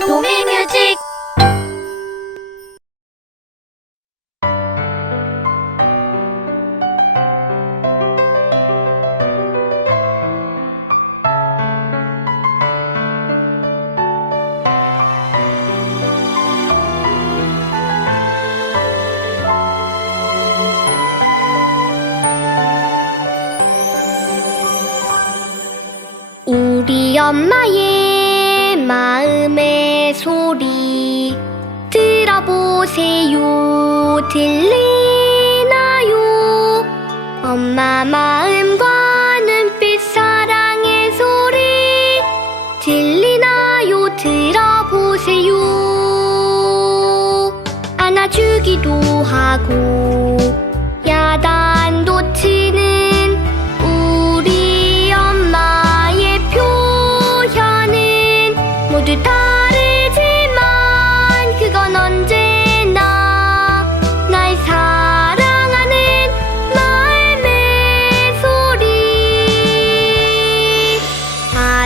노미뮤직. 우리 엄마의 마음의 소리 들어보세요. 들리나요? 엄마 마음과 눈빛 사랑의 소리 들리나요? 들어보세요. 안아주기도 하고 야단도 치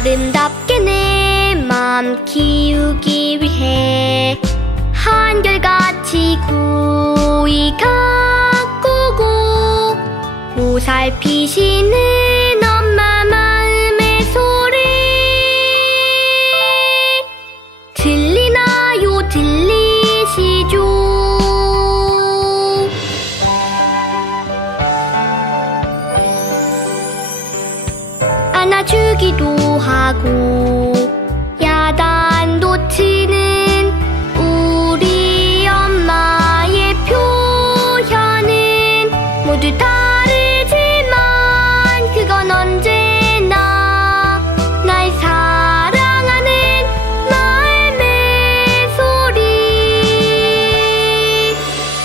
아름답게 내 맘 키우기 위해 한결같이 고이 가꾸고 보살피시는 안아주기도 하고 야단도 치는 우리 엄마의 표현은 모두 다르지만 그건 언제나 날 사랑하는 마음의 소리.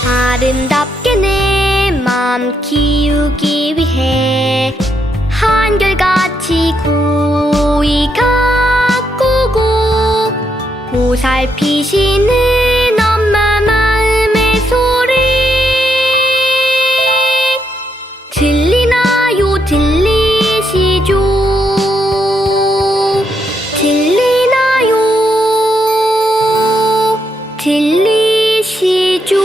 아름답게 내맘 키우기 위해 이 고이가 꾸고 보살피시는 엄마 마음의 소리. 들리나요? 들리시죠? 들리나요? 들리시죠?